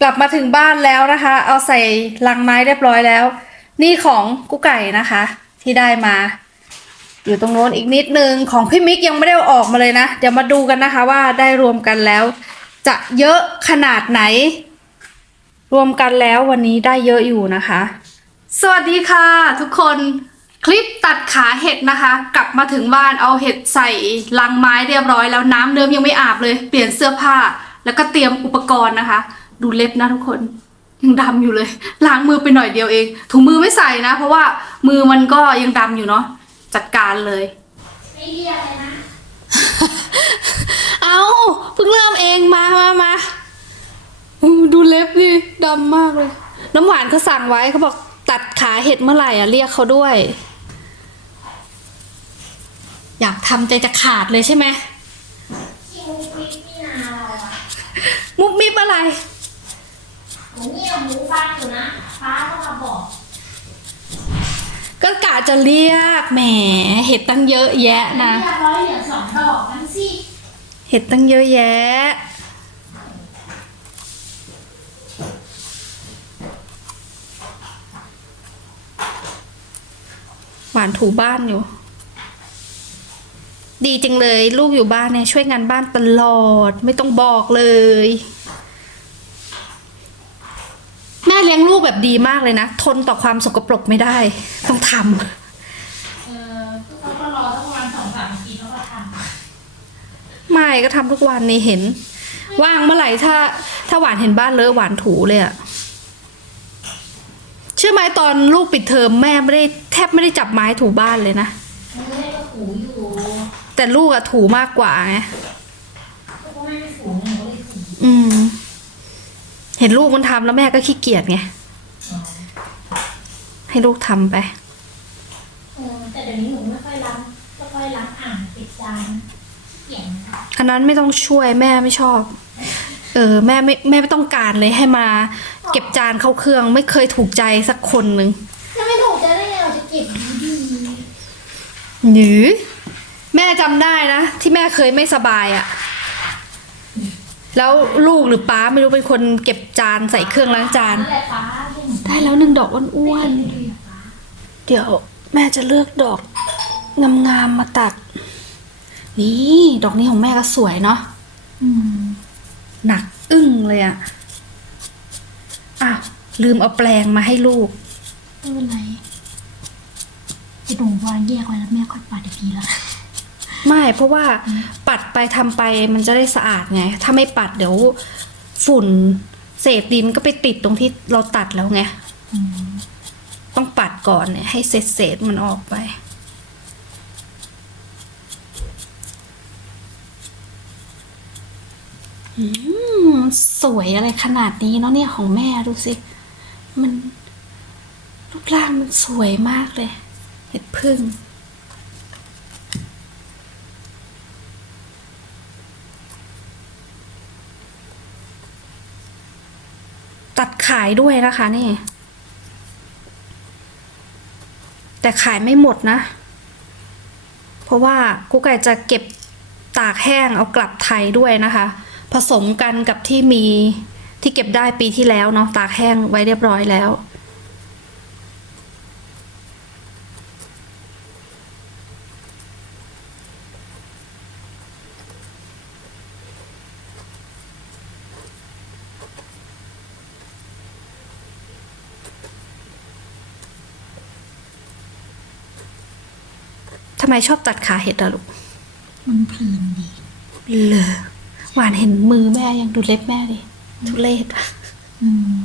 กลับมาถึงบ้านแล้วนะคะ เอาใส่ลังไม้เรียบร้อยแล้ว นี่ของกุ๊กไก่นะคะ ที่ได้มา อยู่ตรงโน้นอีกนิดนึงของพี่มิกยังไม่ได้ออกมาเลยนะ เดี๋ยวมาดูกันนะคะว่าได้รวมกันแล้ว จะเยอะขนาดไหน รวมกันแล้ววันนี้ได้เยอะอยู่นะคะ สวัสดีค่ะ ทุกคนคลิปตัดขาเห็ดนะคะ กลับมาถึงบ้านเอาเห็ดใส่ลังไม้เรียบร้อยแล้วน้ำเดิมยังไม่อาบเลย เปลี่ยนเสื้อผ้า แล้วก็เตรียมอุปกรณ์นะคะ ดูเล็บนะทุกคนยังดำอยู่เลย ล้างมือไปหน่อยเดียวเอง ถุงมือไม่ใส่นะ เพราะว่ามือมันก็ยังดำอยู่เนาะจัดการเลยไม่เรียกเลยนะ เอาเพิ่งเริ่มเองมามามาอู้ดูเล็บดิดำมากเลย น้ำหวานเขาสั่งไว้เขาบอกตัดขาเห็ดเมื่อไหร่อะเรียกเขาด้วย อยากทำใจจะขาดเลยใช่ไหมที่มุกมิกนี่นาเราอะมุกมิบอะไร หนูเนี่ยหมูฟังอยู่นะฟ้าก็มาบอกก็กะจะเรียกแหมเห็ดตั้งเยอะแยะนะ เรียบร้อยเหลือสองดอกนั่นสิเห็ดตั้งเยอะแยะ หวานถูบ้านอยู่ ดีจังเลยลูกอยู่บ้านเนี่ยช่วยงานบ้านตลอดไม่ต้องบอกเลย แม่ เลี้ยงลูกแบบดีมากเลยนะ ทนต่อความสกปรกไม่ได้ ต้องทำเออเขาก็รอสักประมาณสองสามนาทีแล้วก็ทไม่ก็ทำทุกวันนี่เห็น ว่างเมื่อไหร่ถ้า ถ้าหวานเห็นบ้านเลอะหวานถูเลยอะเชื่อไหมตอนลูกปิดเทอมแม่ไม่ได้แทบไม่ได้จับไม้ถูบ้านเลยนะำไม่ได้ก็ถูอยู่แต่ลูกอะถูมากกว่าไงก็ไม่ได้ถูหนูก็เลยถูอืม เห็นลูกมันทำแล้วแม่ก็ขี้เกียจไง ให้ลูกทำไป เออแต่เดี๋ยวนี้หนูไม่ค่อยล้างไม่ค่อยล้างอ่างปิดจานเขียนนะอันนั้นไม่ต้องช่วยแม่ไม่ชอบ เออแม่ไม่แม่ไม่ต้องการเลยให้มา เก็บจานเข้าเครื่อง ไม่เคยถูกใจสักคนหนึ่งถ้าไม่ถูกจะได้ไงเราจะเก็บดีหรือแม่จำได้นะ ที่แม่เคยไม่สบายอะ่ะ แล้วลูกหรือป้าไม่รู้เป็นคนเก็บจานใส่เครื่องล้างจานนั่นแหละฟ้าที่หนูได้แล้วหนึ่งดอกอ้วนๆ เดี๋ยวแม่จะเลือกดอกงามๆมาตัด นี่ดอกนี้ของแม่ก็สวยเนาะอืมหนักอึ้งเลยอะ่ะอ้าวลืมเอาแปลงมาให้ลูกไม่เป็นไรจะหนูวางแยกไว้แล้วแม่ค่อยปัดอีกทีละ ไม่เพราะว่าปัดไปทำไปมันจะได้สะอาดไง ถ้าไม่ปัดเดี๋ยวฝุ่นเศษดินก็ไปติดตรงที่เราตัดแล้วไงต้องปัดก่อนเนี่ย ให้เศษเศษมันออกไป สวยอะไรขนาดนี้เนาะเนี่ยของแม่ดูสิ มันรูปร่างมันสวยมากเลย เห็ดพึ่ง ขายด้วยนะคะนี่ แต่ขายไม่หมดนะ เพราะว่ากุ๊กไก่จะเก็บตากแห้งเอากลับไทยด้วยนะคะ ผสมกันกับที่มีที่เก็บได้ปีที่แล้วเนาะตากแห้งไว้เรียบร้อยแล้ว ไมชอบตัดขาเห็ดอะลูก มันเพลินดีเลอหวานเห็นมือแม่ยังดูเล็บแม่ดิทุเรศอะอืม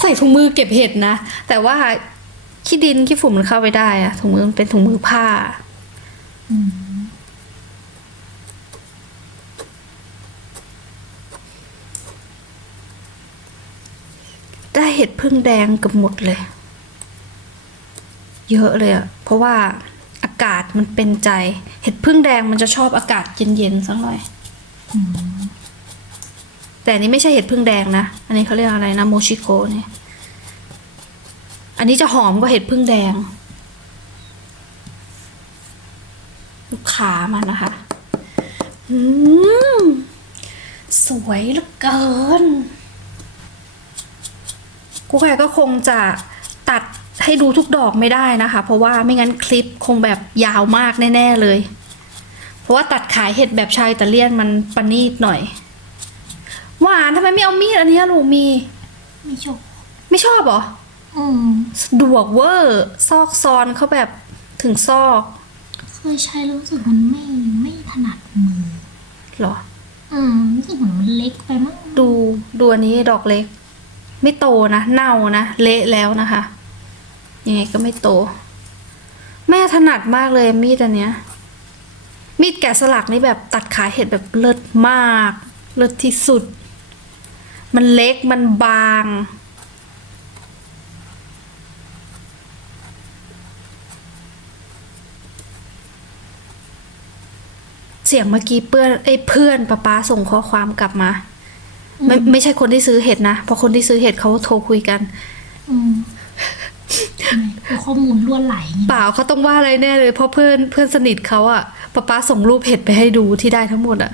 ใส่ถุงมือเก็บเห็ดนะ แต่ว่าขี้ดินขี้ฝุ่นมันเข้าไปได้อะถุงมือมันเป็นถุงมือผ้าอืมได้เห็ดพึ่งแดงเกับหมดเลย เยอะเลยอะเพราะว่าอากาศมันเป็นใจ เห็ดพึ่งแดงมันจะชอบอากาศเย็นๆสักหน่อยอืมแต่อันนี้ไม่ใช่เห็ดพึ่งแดงนะ อันนี้เขาเรียกอะไรนะโมชิโกเนี่ย อันนี้จะหอมกว่าเห็ดพึ่งแดง ลูกค้ามันนะคะอืมสวยเหลือเกิน กูไก่ก็คงจะตัด ให้ดูทุกดอกไม่ได้นะคะ เพราะว่าไม่งั้นคลิปคงแบบยาวมากแน่ ๆเลย เพราะว่าตัดขายเห็ดแบบชาวอิตาเลียนมันประณีตหน่อย หวานทำไมไม่เอามีดอันเนี้ยลูกมี ไม่ชอบไม่ชอบเหรออืมสะดวกเวอร์ซอกซอนเขาแบบถึงซอกเคยใช้แล้วรู้สึกมันไม่ไม่ถนัดมือ เหรอ อืมรู้สึกเหมือนมันเล็กไปมั้งดูดูอันนี้ดอกเล็ก ไม่โตนะ เน่านะ เละแล้วนะคะ ยังไงก็ไม่โต แม่ถนัดมากเลยมีดอันเนี้ย มีดแกะสลักนี่แบบตัดขาเห็ดแบบเลิศมาก เลิศที่สุด มันเล็กมันบางเสียงเมื่อกี้เพื่อนไอ้เพื่อนป้าป๊าส่งข้อความกลับมา ไม่ไม่ใช่คนที่ซื้อเห็ดนะเพราะคนที่ซื้อเห็ดเขาโทรคุยกัน อืม คือข้อมูลล้วนไหลไงเปล่าเขาต้องว่าอะไรแน่เลย เพราะเพื่อนเพื่อนสนิทเขาอะป้าป๊าส่งรูปเห็ดไปให้ดูที่ได้ทั้งหมดอะ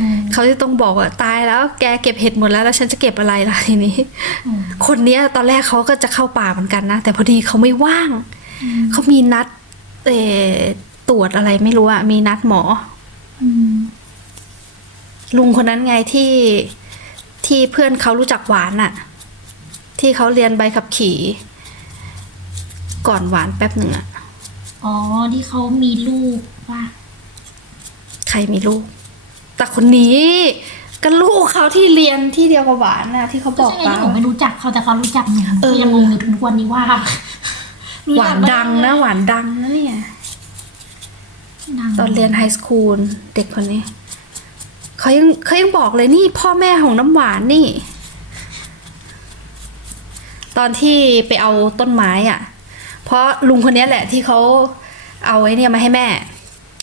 อืมเขาจะต้องบอกว่าตายแล้วแกเก็บเห็ดหมดแล้วแล้วฉันจะเก็บอะไรล่ะทีนี้อืมคนเนี้ยตอนแรกเขาก็จะเข้าป่าเหมือนกันนะ แต่พอดีเขาไม่ว่าง เขามีนัดเออตรวจอะไรไม่รู้อะมีนัดหมออืมลุงคนนั้นไงที่ที่เพื่อนเขารู้จักหวานอะที่เขาเรียนใบขับขี่ ก่อนหวานแป๊บหนึ่งอะอ๋อที่เขามีลูกว่าใครมีลูก แต่คนนี้ก็ลูกเขาที่เรียนที่เดียวกับหวานน่ะที่เขาบอกใช่ไงป้าที่หนูไม่รู้จักเขาแต่เขารู้จักหนูเออยังงงอยู่ถึงทุกวันนี้ว่ารู้หจัวากนดังนะ หวานดังนะเนี่ยดังตอนเรียนไฮสคูลเด็กคนนี้เขายังเขายังบอกเลยนี่พ่อแม่ของน้ำหวานนี่ ตอนที่ไปเอาต้นไม้อะ เพราะลุงคนนี้แหละที่เขาเอาไอ้เนี่ยมาให้แม่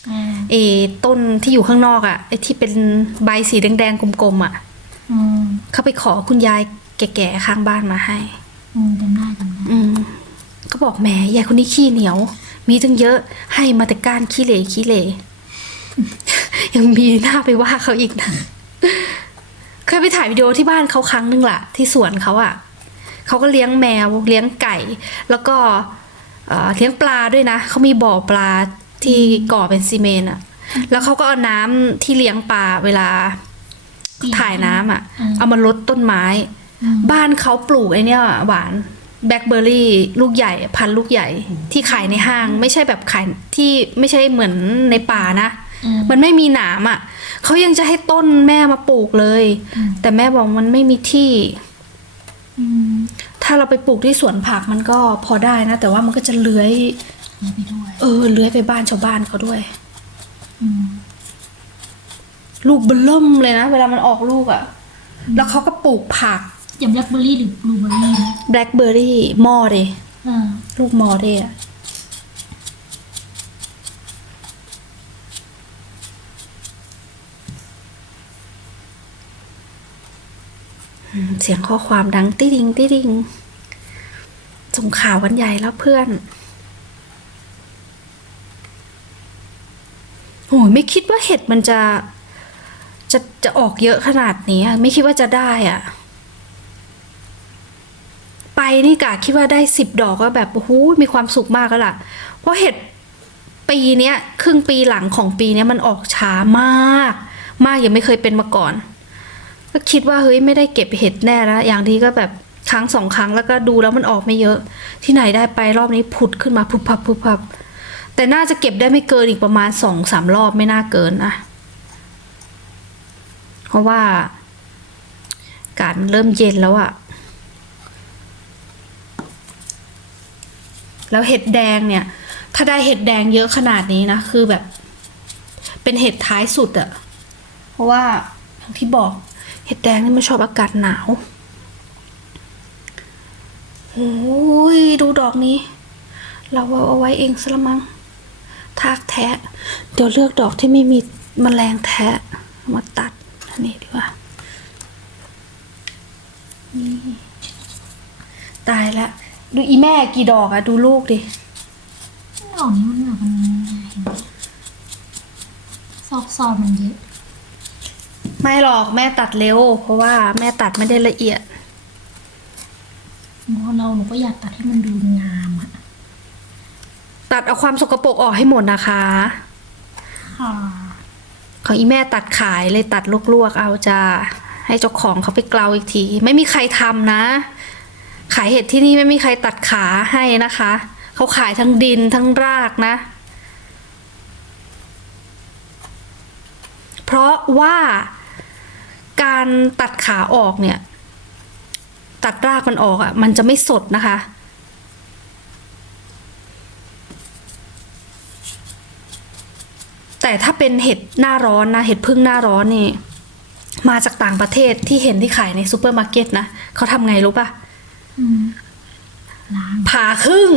อ่าไอ้ต้นที่อยู่ข้างนอกอะไอ้ที่เป็นใบสีแดงๆกลมๆอะอืมเขาไปขอคุณยายแก่ๆข้างบ้านมาให้อืมจำได้จำได้อืมก็บอกแหมยายคนนี้ขี้เหนียว มีตั้งเยอะให้มาแต่ก้านขี้เหร่ขี้เหร่ยังมีหน้าไปว่าเขาอีกนะเคยไปถ่ายวิดีโอที่บ้านเขาครั้งนึงล่ะที่สวนเขาอะ่ะเขาก็เลี้ยงแมวเลี้ยงไก่ แล้วก็ เอ่อเลี้ยงปลาด้วยนะเขามีบ่อปลาที่ก่อเป็นซีเมนต์อะแล้วเขาก็เอาน้ำที่เลี้ยงปลาเวลาถ่ายน้ำอะ่ะ เอามาลดต้นไม้อืมบ้านเขาปลูกไอเนี้ยหวานแบล็คเบอร์รี่ลูกใหญ่พันธุ์ลูกใหญ่ที่ขายในห้าง ไม่ใช่แบบขายที่ไม่ใช่เหมือนในป่านะอืมมันไม่มีหนามอะเขายังจะให้ต้นแม่มาปลูกเลยอืมแต่แม่บอกมันไม่มีที่อืม ถ้าเราไปปลูกที่สวนผักมันก็พอได้นะ แต่ว่ามันก็จะเลื้อยนี่ไปด้วยเออเลื้อยไปบ้านชาวบ้านเขาด้วยอืมลูกเบลเริ่มเลยนะ เวลามันออกลูกอะ แล้วเขาก็ปลูกผักอย่างแบล็คเบอร์รี่หรือบลูเบอร์รี่นะแบล็คเบอร์รี่มอเดเออลูกมอเดอะ เสียงข้อความดังติดิงติดิงส่งข่าววันใหญ่แล้วเพื่อนโอ้ยไม่คิดว่าเห็ดมันจะจะจะออกเยอะขนาดนี้ไม่คิดว่าจะได้อะไปนี่กะคิดว่าได้สิบดอกก็แบบโอ้โหมีความสุขมากแล้วล่ะ เพราะเห็ดปีเนี้ย ครึ่งปีหลังของปีเนี้ยมันออกช้ามาก มากยังไม่เคยเป็นมาก่อน ก็คิดว่าเฮ้ยไม่ได้เก็บเห็ดแน่แล้วอย่างที่ก็แบบครั้งสองครั้งแล้วก็ดูแล้วมันออกไม่เยอะ ที่ไหนได้ไปรอบนี้ผุดขึ้นมาพุบพับพุบพับแต่น่าจะเก็บได้ไม่เกินอีกประมาณสองสามรอบไม่น่าเกินนะเพราะว่าอากาศมันเริ่มเย็นแล้วอะแล้วเห็ดแดงเนี่ย ถ้าได้เห็ดแดงเยอะขนาดนี้นะ คือแบบ เป็นเห็ดท้ายสุดอะเพราะว่าอย่างที่บอก เห็ดแดงนี่มันชอบอากาศหนาวโอ้ยดูดอกนี้ เราเอาไว้เองซะละมั้งทากแทะ เดี๋ยวเลือกดอกที่ไม่มีแมลงแทะ มาตัดอันนี้ดีกว่านี่ตายละ ดูอีแม่กี่ดอกอะดูลูกดิดอกนี้มันแบบมันซอกซอนมันเยอะ ไม่หรอกแม่ตัดเร็ว เพราะว่าแม่ตัดไม่ได้ละเอียดเราหนูก็อยากตัดให้มันดูงามอะตัดเอาความสกปรกออกให้หมดนะคะ ค่ะ ของอีแม่ตัดขายเลยตัดลวกๆเอาจะให้เจ้าของเขาไปเกลาอีกที ไม่มีใครทำนะ ขายเห็ดที่นี่ไม่มีใครตัดขาให้นะคะ เขาขายทั้งดินทั้งรากนะ เพราะ ว่าการตัดขาออกเนี่ย ตัดรากมันออกอะ่ะ มันจะไม่สดนะคะ แต่ถ้าเป็นเห็ดหน้าร้อนนะ เห็ดพึ่งหน้าร้อนนี่ มาจากต่างประเทศที่เห็นที่ขายในซูเปอร์มาร์เก็ตนะเขาทำไงรู้ปะอืมล้างผ่าครึ่ง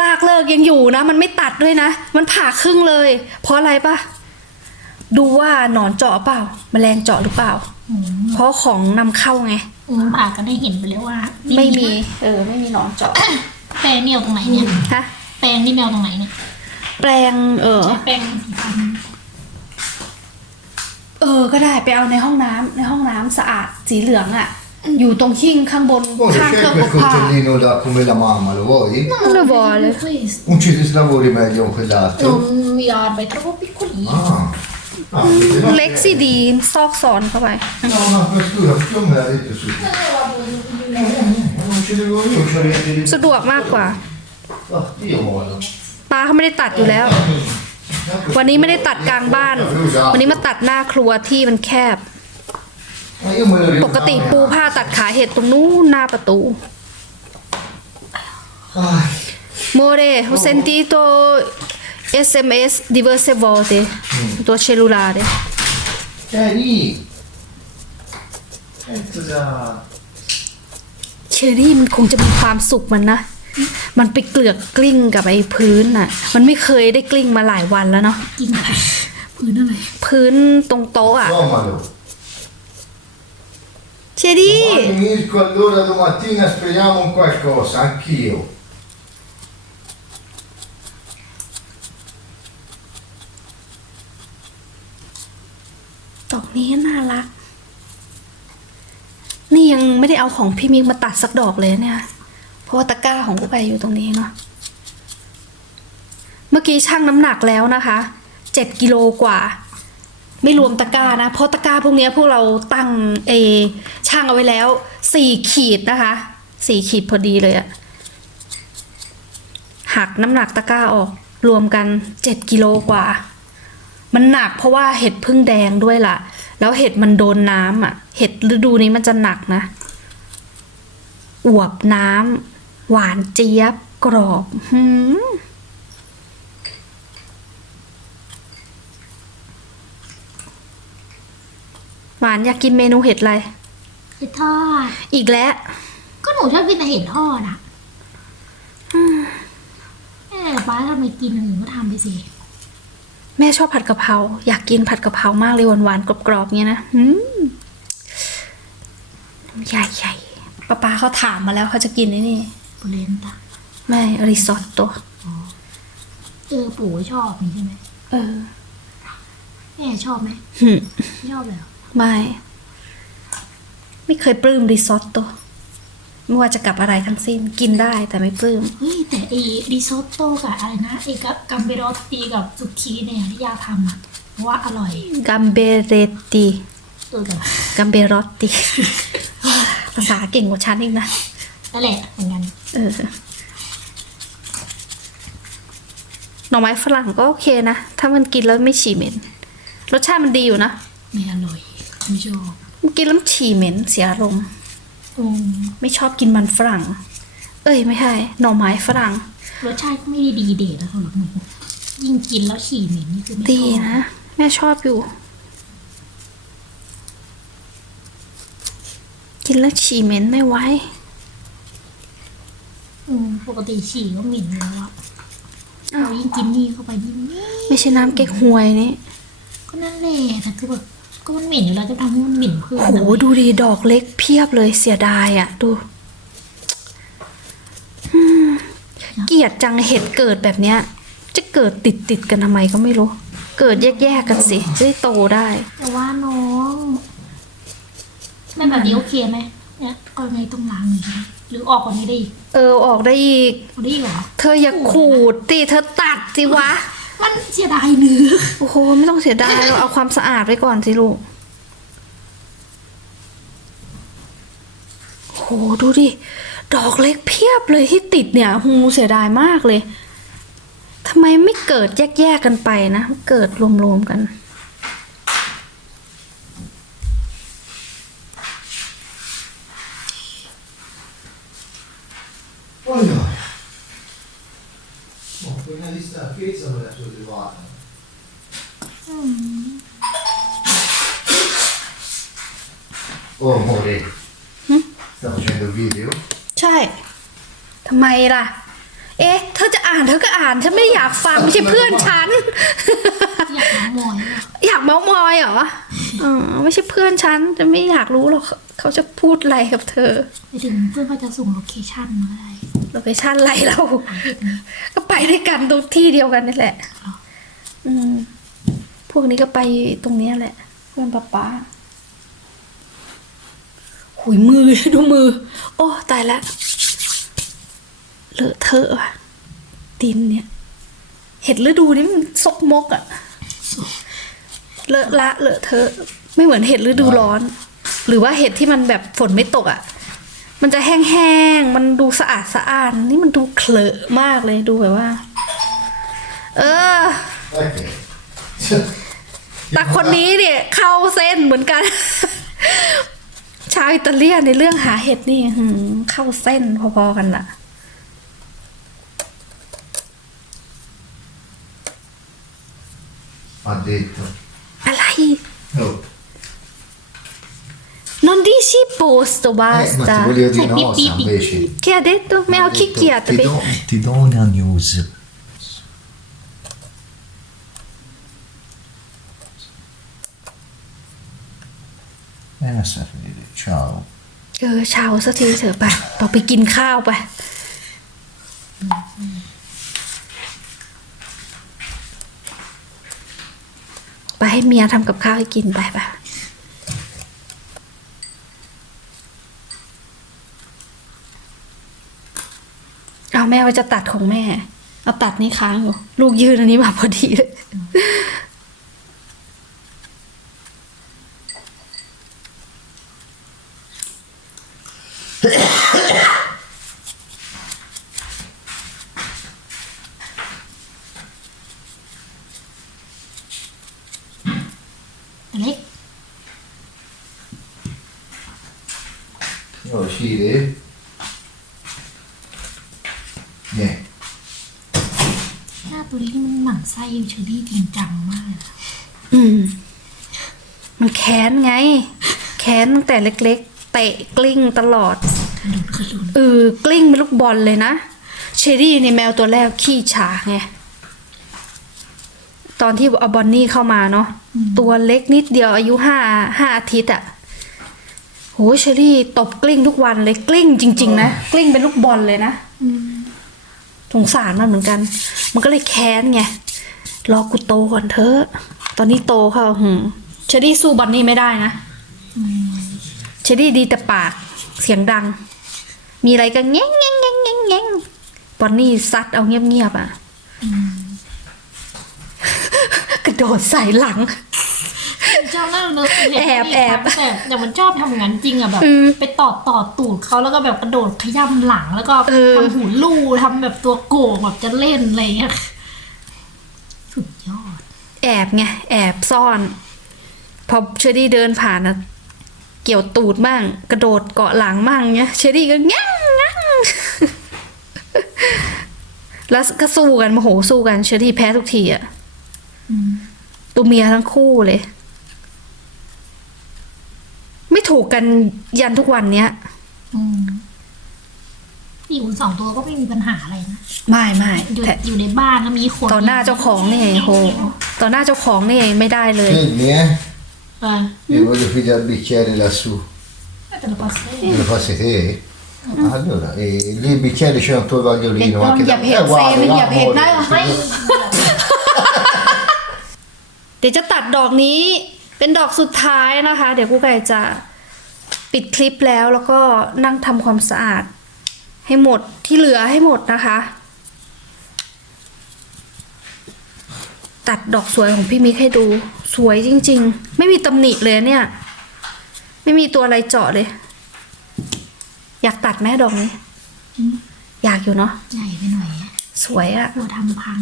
รากเลิกยังอยู่นะ มันไม่ตัดด้วยนะ มันผ่าครึ่งเลย เพราะอะไรปะ ดูว่าหนอนเจาะเปล่าแมลงเจาะหรือเปล่า อืมเพราะของนำเข้าไง อืมผ่าก็ได้เห็นไปแล้วว่าไม่มีนะเออ ไม่มีหนอนเจาะแปรงนี่เอาตรงไหนเนี่ย ฮะแปรงนี่แมวตรงไหนเนี่ย แปลงเออใช้แปรงสีฟันเออ ก็ได้ไปเอาในห้องน้ำในห้องน้ำสะอาดสีเหลืองอะ่ะอยู่ตรงหิ้งข้างบน Vuoi ข้างเครื่อง scegli อบ quel ผ้า coltellino da come la mamma, lo vuoi? เลยบอเลย Questo. Un ci si lavori meglio con Non quell'altro? mi arde, è troppo piccolino. Ah. Ah, perché no, เล็กสิดีซอกซอนเข้าไป No, ma scusa, tu me l'hai detto su. Non ci devo io, ci orienti สะดวกมากกว่า Ah, io vado. ป้าเขาไม่ได้ตัดอยู่แล้ว วันนี้ไม่ได้ตัดกลางบ้าน วันนี้มาตัดหน้าครัวที่มันแคบ Ma io me lo ปกติปูผ้าตัดขาเห็ดตรงนู้นหน้าประตู Ah, โมเร ho sentito SMS diverse volte ตั วเชลูลาเด eh, lì. Eh, cosa... เชอรี่มันคงจะมีความสุขมันนะ มันไปเกลือกกลิ้งกับไอ้พื้นน่ะ มันไม่เคยได้กลิ้งมาหลายวันแล้วเนาะ กินอะไรพื้นอะไรพื้นตรงโต๊ะอะ Somalo. เชอรี่ Domani Mirko, allora domattina speriamo in qualcosa, anch'io. ดอกนี้น่ารัก นี่ยังไม่ได้เอาของพี่มิกมาตัดสักดอกเลยเนี่ย เพราะว่าตะกร้าของกูไปอยู่ตรงนี้เนาะ เมื่อกี้ชั่งน้ำหนักแล้วนะคะเจ็ดกิโลกว่า ไม่รวมตะกร้านะ เพราะตะกร้าพวกนี้พวกเราตั้งเอช่างเอาไว้แล้วสี่ขีดนะคะสี่ขีดพอดีเลยอะหักน้ำหนักตะกร้าออกรวมกันเจ็ดกิโลกว่า มันหนักเพราะว่าเห็ดพึ่งแดงด้วยล่ะ แล้วเห็ดมันโดนน้ำอะ เห็ดฤดูนี้มันจะหนักนะ อวบน้ำหวานเจี๊ยบกรอบหืมหวานอยากกินเมนูเห็ดอะไร เห็ดทอด อีกแล้ว ก็หนูชอบกินแต่เห็ดทอดอะแม่ป้าทำไมกินอันอื่นก็ทำไปสิ แม่ชอบผัดกะเพราอยากกินผัดกะเพรามากเลยหวานๆกรอบๆเงี้ยนะหืมใหญ่ใหญ่ๆป้าป้าเขาถามมาแล้วเขาจะกินไอ้นี่ปุเรนตาไม่ริซอตโตเออปู่ชอบนี่ใช่ไหมเออแม่ชอบไหมหึไม่ชอบเลยเหรอไม่ ไม่เคยปลื้มริซอตโต ไม่ว่าจะกับอะไรทั้งสิ้นกินได้แต่ไม่ปลื้ม เฮ้ยแต่ไอ้ริซอตโต้กับอะไรนะไอ้กับกัมเบโรตีกับซุกี้เนี่ยที่ยาทำอะเพราะว่าอร่อยกัมเบเรติตัวแต่กัมเบรอตติ ภาษาเก่งกว่าฉันอีกนะ นั่นแหละเหมือนกันเออหน่อไม้ฝรั่งก็โอเคนะ ถ้ามันกินแล้วไม่ฉี่เหม็น รสชาติมันดีอยู่นะ ไม่อร่อยไม่ชอบมันกินแล้วมันฉี่เหม็นเสียอารมณ์อืม ไม่ชอบกินมันฝรั่ง เอ้ยไม่ใช่หน่อไม้ฝรั่ง รสชาติก็ไม่ได้ดีเด็ดนะสำหรับหนูยิ่งกินแล้วฉี่เหม็นนี่คือไม่ชอบดีนะแม่ชอบอยู่ กินแล้วฉี่เหม็นไม่ไหวอืมปกติฉี่ก็เหม็นอยู่แล้วอะเรายิ่งกินนี่เข้าไปยิ่งเหม็นไม่ใช่น้ำเก๊กฮวยนี่ก็นั่นแหละแต่คือแบบ ก็มันเหม็นอยู่แล้วจะทำให้มันเหม็นเพิ่มโหดูดีดอกเล็กเพียบเลยเสียดายอะ่ะ ดูอืมเกลียดจังเห็ดเกิดแบบเนี้ย จะเกิดติดติดๆกันทำไมก็ไม่รู้ เกิดแยกๆกันสิจะได้โตได้ แต่ว่าน้องแม่แบบนี้โอเคไหมเนี่ยเอาไงตรงหลังนี้หรือออกกว่านี้ได้อีกเออออกได้อีก เอาได้อีกเหรอ เธออย่าขูดติเธอตัดสิวะ มันเสียดายเนื้อโอ้โหไม่ต้องเสียดายเราเอาความสะอาดไว้ก่อนสิลูกโหดูดิ ดอกเล็กเพียบเลยที่ติดเนี่ยหูเสียดายมากเลยทำไมไม่เกิดแยกๆกันไปนะ เกิดรวมๆกันำไมล่ะ เอ๊ะ เธอจะอ่านเธอก็อ่าน ฉันไม่อยากฟังไม่ใช่เพื่อนฉัน อยากหาหมอยอะอยากเมาส์มอยเหรออ๋อไม่ใช่เพื่อนฉันจะไม่อยากรู้หรอกเขาจะพูดอะไรกับเธอไปถึงเพื่อนก็จะส่งโลเคชั่นมาอะไรโลเคชั่นอะไรเรา ก็ไปด้วยกันตรงที่เดียวกันนี่แหละ อืม พวกนี้ก็ไปตรงเนี้ยแหละ เพื่อนป๊าป๊าหุยมือดูมือ โอ้ ตายละ เลอะเทอะว่ะดินเนี่ย เห็ดฤดูนี่มันซกมกอะเลอะละเลอะเทอะ ไม่เหมือนเห็ดฤดูร้อน หรือว่าเห็ดที่มันแบบฝนไม่ตกอะมันจะแห้งๆ มันดูสะอาดสะอาดนี่มันดูเคลอะมากเลยดูแบบว่า เออแต่คนนี้เนี่ย เข้าเส้นเหมือนกัน ชาวอิตาเลียนในเรื่องหาเห็ดนี่เข้าเส้นพอๆกันล่ะ Ha detto. อะไร Oh. non dici posto Eh, ma ti basta volevo dire Cioè, no, pi- pi- invece. che ha detto? mi ho Ha detto, chicchiato Ti do, ti do una news. E adesso a vedere. Ciao. เออเช้าสักทีเถอะไปเราไปกินข้าวไป ไปให้เมียทำกับข้าวให้กินไปไปเอาแม่ว่าจะตัดของแม่ เอาตัดนี่ค้างอยู่ลูกยืนอันนี้มาพอดีเลย เล็ก Vuoi uscire? Niente. หน้าตัวนี้มันหมั่นไส้เชอรี่จริงจังมากเลยนะอืม มันแค้นไง แค้นตั้งแต่เล็กๆ เตะกลิ้งตลอด กระโดดกระโดดเออกลิ้งเป็นลูกบอลเลยนะ เชอรี่ในแมวตัวแรกขี้ฉาไง ตอนที่เอาบอนนี่เข้ามาเนาะ ตัวเล็กนิดเดียวอายุห้าห้าอาทิตย์อะ โหเชอรี่ตบกลิ้งทุกวันเลยกลิ้งจริง ๆ นะกลิ้งเป็นลูกบอลเลยนะอืมสงสารมันเหมือนกัน มันก็เลยแค้นไงรอกูโตก่อนเถอะตอนนี้โตค่ะหืมเชอรี่สู้บอนนี่ไม่ได้นะเชอรี่ดีแต่ปากเสียงดัง มีอะไรก็แง่งแง่งแง่งแง่งแง่งบอนนี่ซัดเอาเงียบๆอะกระโดดใส่หลัง เจ้านั่นเลยแอบแอบแต่แต่มันชอบทำอย่างนั้นจริงอะแบบอืมไปตอดตอดตูดเขาแล้วก็แบบกระโดดขย้ำหลังแล้วก็เออทำหูลู่ทำแบบตัวโก่งแบบจะเล่นอะไรอย่างเงี้ยสุดยอด แอบไงแอบซ่อน พอเชอรี่เดินผ่านนะเกี่ยวตูดมั่งกระโดดเกาะหลังมั่งเนี้ยเชอรี่ก็แง่งแง่งแล้วก็สู้กันโมโหสู้กันเชอรี่แพ้ทุกทีอะอืมตัวเมียทั้งคู่เลย ไม่ถูกกันยันทุกวันเนี้ยอืมอยู่สองตัวก็ไม่มีปัญหาอะไรนะไม่ไม่อยู่แต่อยู่ในบ้านแล้วมีคนต่อหน้าเจ้าของนี่โหต่อหน้าเจ้าของนี่ไม่ได้เลย Filmi, eh? เออ Io voglio pigliare il bicchiere lassù. แต่ละปัสเซ่ Me lo passi te? Allora, e lì il bicchiere c'è un tuo vagliolino. Non anche gli da- ha- Eh, guarda, se non gli ha- amore, dai, se- ไม่เดี๋ยวจะตัดดอกนี้ เป็นดอกสุดท้ายนะคะ เดี๋ยวกูไก่จะปิดคลิปแล้วแล้วก็นั่งทำความสะอาด ให้หมดที่เหลือให้หมดนะคะ ตัดดอกสวยของพี่มิกให้ดูสวยจริง ๆ ไม่มีตำหนิเลยเนี่ย ไม่มีตัวอะไรเจาะเลย อยากตัดแม่ดอกนี้อืมอยากอยู่เนาะใหญ่ไปหน่อยอะสวยอะกลัวทำพัง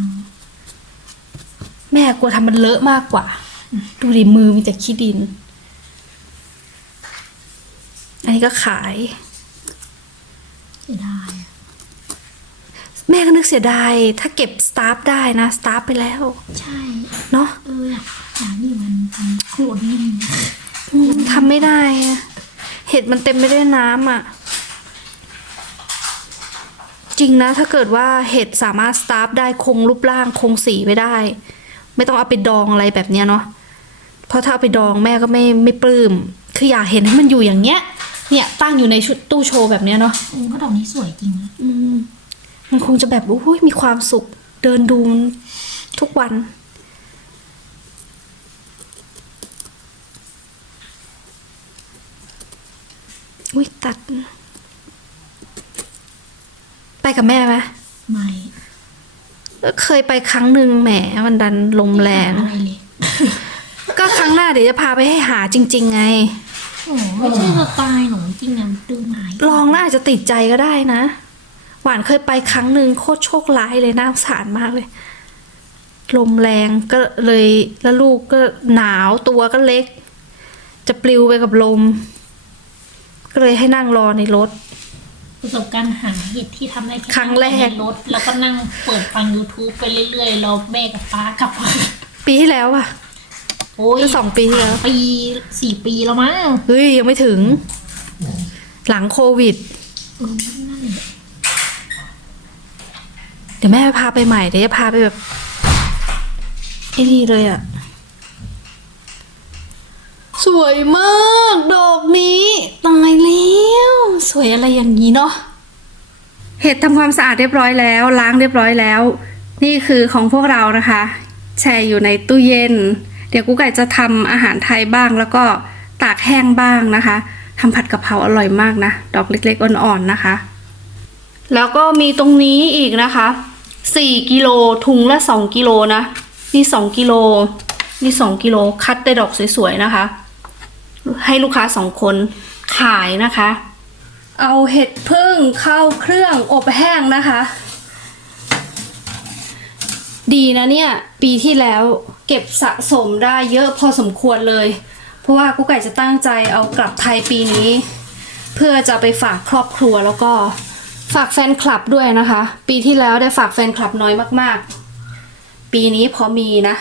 แม่กลัวทำมันเลอะมากกว่า ดูดิมือมีแต่ขี้ดิน อันนี้ก็ขายเสียดายอะแม่ก็นึกเสียดาย ถ้าเก็บสตาฟได้นะ สตาฟไปแล้ว ใช่ เนาะเอออยากอยากนี่มันทำโคลนนิ่มอืมทำไม่ได้อะเห็ดมันเต็มไปด้วยน้ำอะ่ะ จริงนะ ถ้าเกิดว่าเห็ดสามารถสตาฟได้คงรูปร่างคงสีไว้ได้ ไม่ต้องเอาไปดองอะไรแบบเนี้ยเนาะ เพราะถ้าเอาไปดองแม่ก็ไม่ไม่ปลื้ม คืออยากเห็นให้มันอยู่อย่างเงี้ย เนี่ยตั้งอยู่ในชุดตู้โชว์แบบเนี้ยเนาะเออก็ดอกนี้สวยจริงนะอืมมันคงจะแบบอุ้ยมีความสุข เดินดูมันทุกวัน อุ้ยตัด ไปกับแม่ไหมไม่เคยไปครั้งหนึ่งแหมมันดันลมแรง อะไรเลย ก็ครั้งหน้าเดี๋ยวจะพาไปให้หาจริง ๆ ไง โอ้ไม่ใช่สไตล์หนูจริงอะดูหายลองแล้วอาจจะติดใจก็ได้นะ หวานเคยไปครั้งหนึ่งโคตรโชคร้ายเลยน่าสงสารมากเลย ลมแรงก็เลยแล้วลูกก็หนาวตัวก็เล็ก จะปลิวไปกับลม ก็เลยให้นั่งรอในรถ ประสบการณ์หาเห็ดที่ทำได้แค่ครั้งแรก นั่ในรถ แล้วก็นั่งเปิดฟัง YouTube ไปเรื่อยๆรอแม่กับป้ากลับมา ปีที่แล้วอะ โอ้ยก็สองปีที่แล้วปีสี่ปีแล้วมั้งเฮ้ยยังไม่ถึง หลังโควิดเออนั่นแหละเดี๋ยวแม่พาไปใหม่เดี๋ยวจะพาไปแบบไอ้นี่เลยอะสวยมากดอกนี้ตายแล้วสวยอะไรอย่างนี้เนาะเห็ดทำความสะอาดเรียบร้อยแล้ว ล้างเรียบร้อยแล้ว นี่คือของพวกเรานะคะ แช่อยู่ในตู้เย็น เดี๋ยวกูไก่จะทำอาหารไทยบ้าง แล้วก็ตากแห้งบ้างนะคะทำผัดกะเพราอร่อยมากนะ ดอกเล็กๆอ่อนๆนะคะ แล้วก็มีตรงนี้อีกนะคะสี่กิโลถุงละสองกิโลนะนี่สองกิโลนี่สองกิโลคัดได้ดอกสวยๆนะคะ ให้ลูกค้าสองคนขายนะคะ เอาเห็ดพึ่งเข้าเครื่องอบแห้งนะคะ ดีนะเนี่ย ปีที่แล้วเก็บสะสมได้เยอะพอสมควรเลย เพราะว่ากุ๊กไก่จะตั้งใจเอากลับไทยปีนี้ เพื่อจะไปฝากครอบครัวแล้วก็ฝากแฟนคลับด้วยนะคะ ปีที่แล้วได้ฝากแฟนคลับน้อยมากๆ ปีนี้พอมีนะ